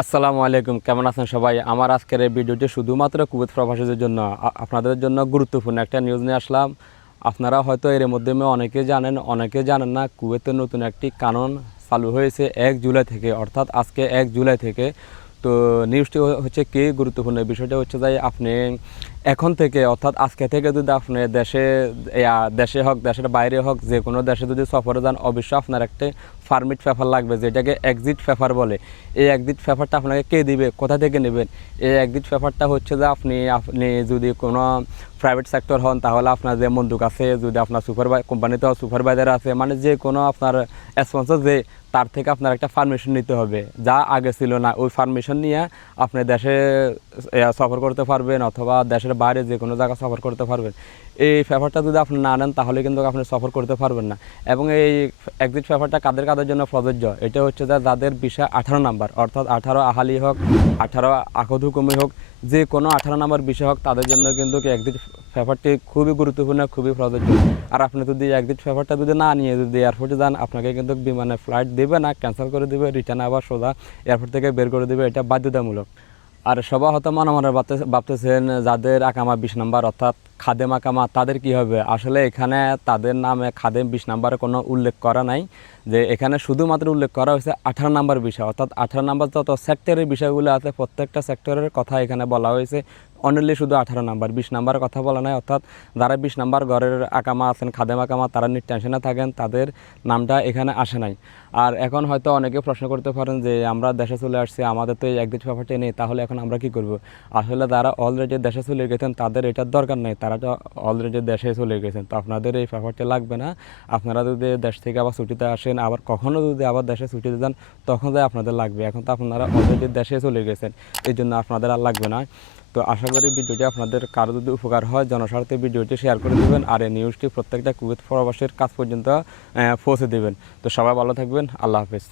আসসালামু আলাইকুম, কেমন আছেন সবাই? আমার আজকের এই ভিডিওটি শুধুমাত্র কুয়েত প্রবাসীদের জন্য আপনাদের জন্য গুরুত্বপূর্ণ একটা নিউজ নিয়ে আসলাম। আপনারা হয়তো এর মধ্যে অনেকে জানেন অনেকে জানেন না, কুয়েতে নতুন একটি কানুন চালু হয়েছে এক জুলাই থেকে, অর্থাৎ আজকে এক জুলাই থেকে তো নিউজটি হচ্ছে কি গুরুত্বপূর্ণ বিষয়টা হচ্ছে যে আপনি এখন থেকে, অর্থাৎ আজকে থেকে যদি আপনি দেশে দেশে হোক, দেশের বাইরে হোক, যে কোনো দেশে যদি সফরে যান, অবশ্যই আপনার একটা ফার্মিট পেপার লাগবে, যেটাকে এক্সিট পেপার বলে। এই এক্সিট পেপারটা আপনাকে কে দিবে? কোথা থেকে নেবেন? এই এক্সিট পেপারটা হচ্ছে যে আপনি আপনি যদি কোনো প্রাইভেট সেক্টর হন, তাহলে আপনার যে মন্দুক আছে, যদি আপনার সুপারভাই কোম্পানিতে সুপারভাইজার আছে মানে যে কোনো আপনার স্পন্সর যে তার থেকে আপনার একটা পারমিশন নিতে হবে যা আগে ছিল না ওই পারমিশন নিয়ে আপনি দেশে সফর করতে পারবেন অথবা দেশের বাইরে যে কোনো জায়গা সফর করতে পারবেন এই পেপারটা যদি আপনি না নেন তাহলে কিন্তু আপনি সফর করতে পারবেন না এবং এই এক্সিট পেপারটা কাদের কাদের জন্য প্রযোজ্য এটা হচ্ছে যে যাদের বিষয় আঠারো নাম্বার অর্থাৎ আঠারো আহালি হোক আঠারো আকদ হুকুমি হোক যে কোনো আঠারো নাম্বার বিষয় হোক তাদের জন্য কিন্তু এক্সিট পেপারটি খুবই গুরুত্বপূর্ণ, খুবই প্রযোজ্য। আর আপনি যদি এক্সিট পেপারটা যদি না নিয়ে যদি এয়ারপোর্টে যান, আপনাকে কিন্তু বিমানে ফ্লাইট দেবে না ক্যান্সেল করে দেবে রিটার্ন আবার সোজা এয়ারপোর্ট থেকে বের করে দেবে, এটা বাধ্যতামূলক। আর সবাই হয়তো মনে মনে ভাবতে- ভাবতেছেন, যাদের আকামা বিশ নাম্বার অর্থাৎ খাদেম আকামা, তাদের কি হবে? আসলে এখানে তাদের নামে খাদেম বিশ নাম্বারে কোনো উল্লেখ করা নাই, যে এখানে শুধুমাত্র উল্লেখ করা হয়েছে আঠারো নাম্বার বিষয়। অর্থাৎ আঠারো নাম্বার যত সেক্টরের বিষয়গুলো আছে, প্রত্যেকটা সেক্টরের কথা এখানে বলা হয়েছে। অনলি শুধু আঠারো নাম্বার, বিশ নাম্বার কথা বলা নাই, অর্থাৎ যারা বিশ নাম্বার ঘরের আকামা আছেন, খাদেম আকামা, তারা নিট টেনশনে থাকেন, তাদের নামটা এখানে আসে নাই। আর এখন হয়তো অনেকে প্রশ্ন করতে পারেন যে, আমরা দেশে চলে আসছি, আমাদের তো এই একদিন ব্যাপারটি নেই, তাহলে এখন আমরা কি করব? আসলে যারা অলরেডি দেশে চলে গেছেন, তাদের এটার দরকার নেই, তারা তো অলরেডি দেশে চলে গেছেন, তো আপনাদের এই ব্যাপারটি লাগবে না। আপনারা যদি দেশ থেকে আবার ছুটিতে আসেন, আবার কখনও যদি আবার দেশে ছুটিতে যান, তখন যাই আপনাদের লাগবে, এখন তো আপনারা অলরেডি দেশে চলে গেছেন, এই জন্য আপনাদের আর লাগবে না। তো আশা করি ভিডিওটি আপনাদের কারও যদি উপকার হয়, জনস্বার্থে ভিডিওটি শেয়ার করে দেবেন আর এই নিউজটি প্রত্যেকটা কুয়েত প্রবাসের কাজ পর্যন্ত পৌঁছে দেবেন। তো সবাই ভালো থাকবেন, আল্লাহ হাফেজ।